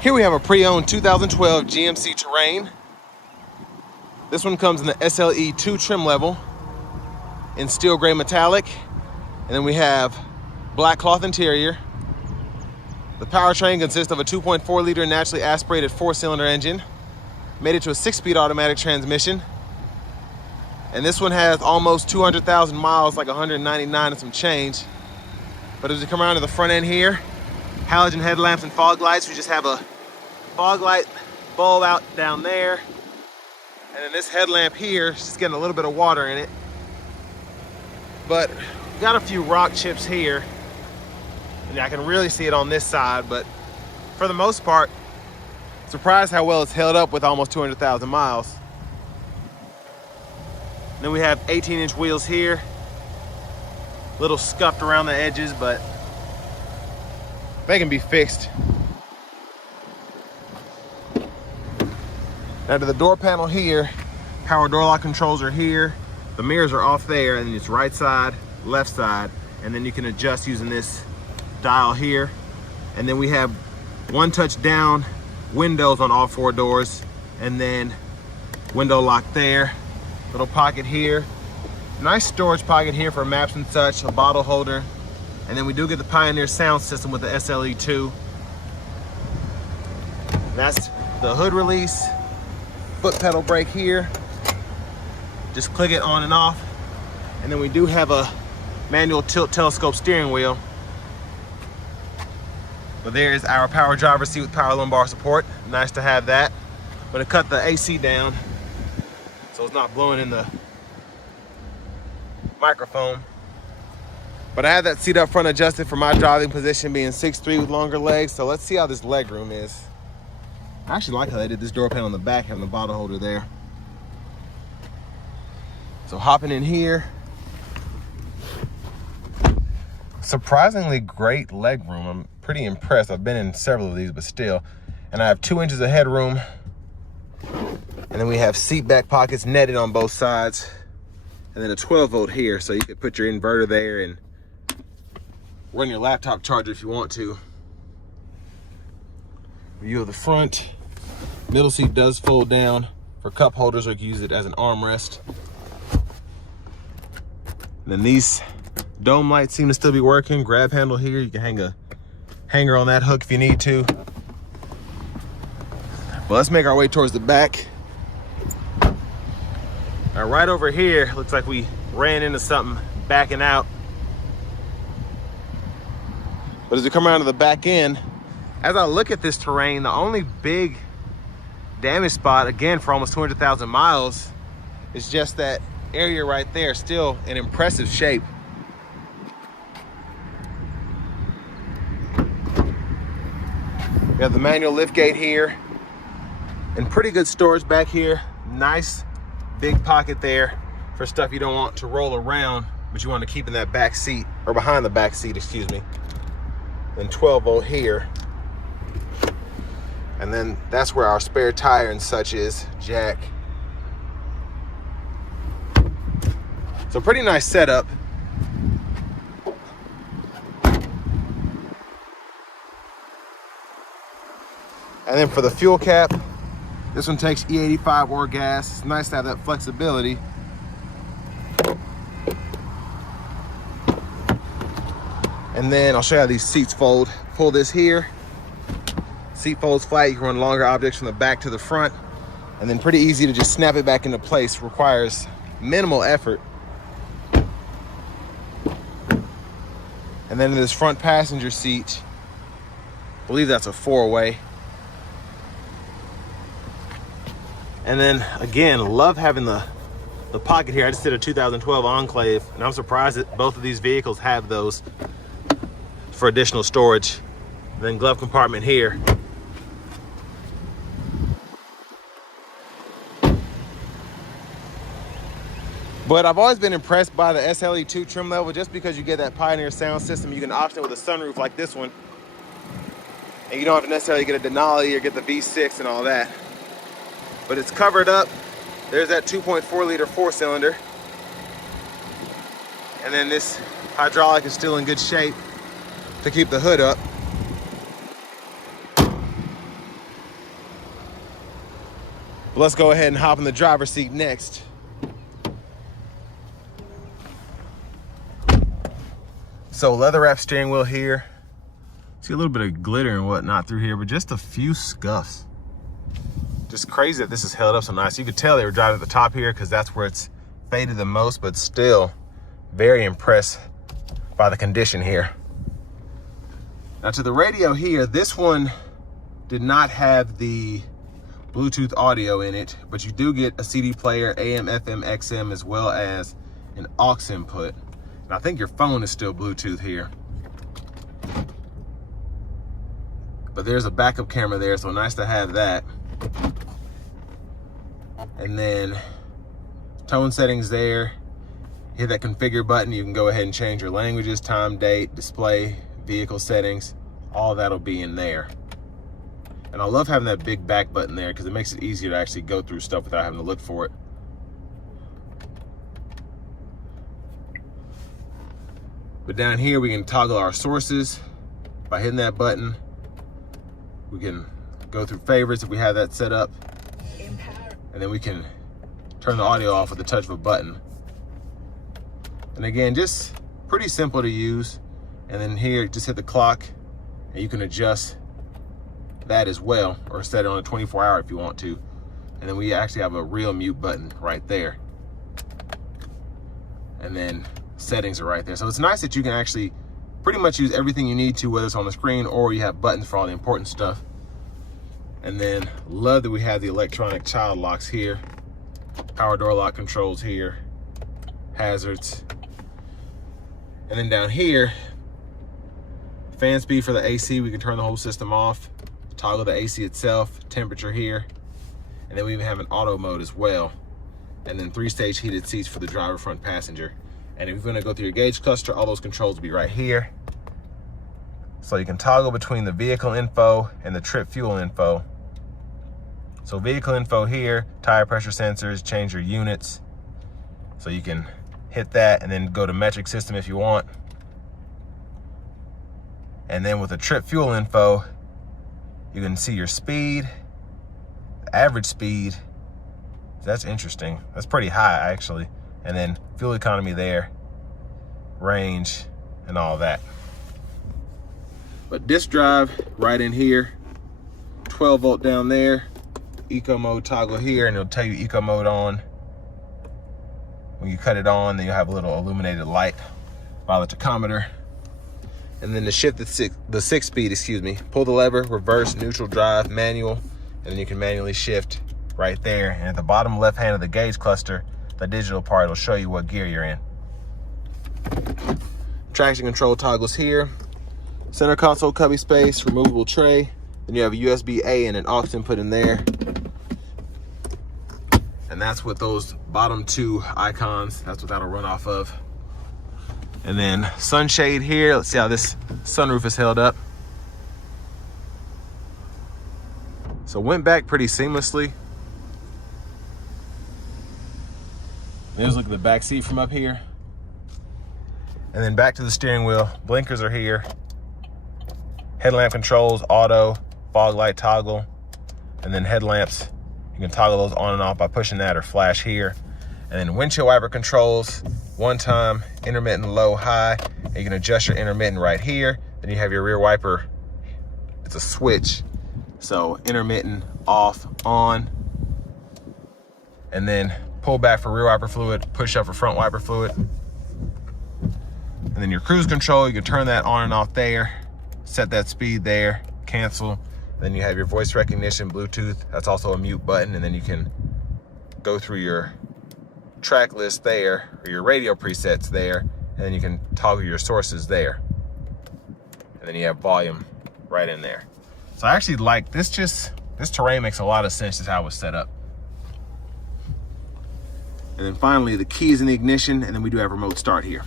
Here we have a pre-owned 2012 GMC Terrain. This one comes in the SLE-2 trim level in steel gray metallic. And then we have black cloth interior. The powertrain consists of a 2.4 liter naturally aspirated 4-cylinder engine, made it to a 6-speed automatic transmission. And this one has almost 200,000 miles, like 199 and some change. But as we come around to the front end here, halogen headlamps and fog lights. We just have a fog light bulb out down there. And then this headlamp here is just getting a little bit of water in it. But we got a few rock chips here. And I can really see it on this side, but for the most part, surprised how well it's held up with almost 200,000 miles. Then we have 18-inch wheels here. A little scuffed around the edges, but they can be fixed. Now to the door panel here, power door lock controls are here. The mirrors are off there, and it's right side, left side, and then you can adjust using this dial here. And then we have one touch down windows on all 4 doors, and then window lock there. Little pocket here, nice storage pocket here for maps and such, a bottle holder. And then we do get the Pioneer sound system with the SLE-2. That's the hood release, foot pedal brake here. Just click it on and off. And then we do have a manual tilt telescope steering wheel. But there's our power driver's seat with power lumbar support. Nice to have that. But it cut the AC down so it's not blowing in the microphone. But I have that seat up front adjusted for my driving position, being 6'3" with longer legs. So let's see how this leg room is. I actually like how they did this door panel on the back, having the bottle holder there. So hopping in here. Surprisingly great leg room. I'm pretty impressed. I've been in several of these, but still. And I have 2 inches of headroom. And then we have seat back pockets netted on both sides. And then a 12-volt here, so you could put your inverter there and run your laptop charger if you want to. View of the front. Middle seat does fold down for cup holders, or you can use it as an armrest. And then these dome lights seem to still be working. Grab handle here. You can hang a hanger on that hook if you need to. But let's make our way towards the back. Now right over here, looks like we ran into something backing out. But as we come around to the back end, as I look at this Terrain, the only big damage spot, again, for almost 200,000 miles, is just that area right there. Still in impressive shape. We have the manual lift gate here, and pretty good storage back here. Nice big pocket there for stuff you don't want to roll around, but you want to keep in that back seat, or behind the back seat, excuse me. Then 12-volt here. And then that's where our spare tire and such is, jack. So pretty nice setup. And then for the fuel cap, this one takes E85 or gas. It's nice to have that flexibility. And then I'll show you how these seats fold. Pull this here. Seat folds flat. You can run longer objects from the back to the front. And then pretty easy to just snap it back into place. Requires minimal effort. And then in this front passenger seat, I believe that's a 4-way. And then again, love having the pocket here. I just did a 2012 Enclave, and I'm surprised that both of these vehicles have those for additional storage. And then glove compartment here. But I've always been impressed by the SLE-2 trim level, just because you get that Pioneer sound system. You can option it with a sunroof like this one, and you don't have to necessarily get a Denali or get the V6 and all that. But it's covered up. There's that 2.4 liter 4-cylinder. And then this hydraulic is still in good shape to keep the hood up. But let's go ahead and hop in the driver's seat next. So leather wrap steering wheel here. See a little bit of glitter and whatnot through here, but just a few scuffs. Just crazy that this is held up so nice. You could tell they were driving at the top here because that's where it's faded the most, but still very impressed by the condition here. Now to the radio here, this one did not have the Bluetooth audio in it, but you do get a CD player, AM, FM, XM, as well as an aux input. And I think your phone is still Bluetooth here. But there's a backup camera there, so nice to have that. And then tone settings there. Hit that configure button, you can go ahead and change your languages, time, date, display, vehicle settings, all that'll be in there. And I love having that big back button there because it makes it easier to actually go through stuff without having to look for it. But down here we can toggle our sources by hitting that button. We can go through favorites if we have that set up. And then we can turn the audio off with the touch of a button. And again, just pretty simple to use. And then here, just hit the clock and you can adjust that as well, or set it on a 24-hour if you want to. And then we actually have a real mute button right there. And then settings are right there. So it's nice that you can actually pretty much use everything you need to, whether it's on the screen or you have buttons for all the important stuff. And then love that we have the electronic child locks here, power door lock controls here, hazards. And then down here, fan speed for the AC, we can turn the whole system off, toggle the AC itself, temperature here, and then we even have an auto mode as well. And then 3-stage heated seats for the driver, front passenger. And if you're gonna go through your gauge cluster, all those controls will be right here. So you can toggle between the vehicle info and the trip fuel info. So vehicle info here, tire pressure sensors, change your units. So you can hit that and then go to metric system if you want. And then with the trip fuel info, you can see your speed, the average speed. That's interesting. That's pretty high actually. And then fuel economy there, range, and all that. But disk drive right in here, 12 volt down there, eco mode toggle here, and it'll tell you eco mode on. When you cut it on, then you'll have a little illuminated light by the tachometer. And then to shift the six speed, pull the lever, reverse, neutral, drive, manual, and then you can manually shift right there. And at the bottom left hand of the gauge cluster, the digital part will show you what gear you're in. Traction control toggles here. Center console cubby space, removable tray. Then you have a USB-A and an aux input in there. And that's what those bottom two icons, that's what that'll run off of. And then sunshade here. Let's see how this sunroof is held up. So went back pretty seamlessly. There's look at the back seat from up here. And then back to the steering wheel. Blinkers are here. Headlamp controls, auto, fog light toggle, and then headlamps. You can toggle those on and off by pushing that or flash here. And then windshield wiper controls, one time, intermittent, low, high. And you can adjust your intermittent right here. Then you have your rear wiper. It's a switch. So intermittent, off, on. And then pull back for rear wiper fluid, push up for front wiper fluid. And then your cruise control, you can turn that on and off there, set that speed there, cancel. Then you have your voice recognition, Bluetooth. That's also a mute button. And then you can go through your track list there, or your radio presets there, and then you can toggle your sources there. And then you have volume right in there. So I actually like this, this terrain makes a lot of sense, just how it was set up. And then finally the keys in the ignition, and then we do have remote start here.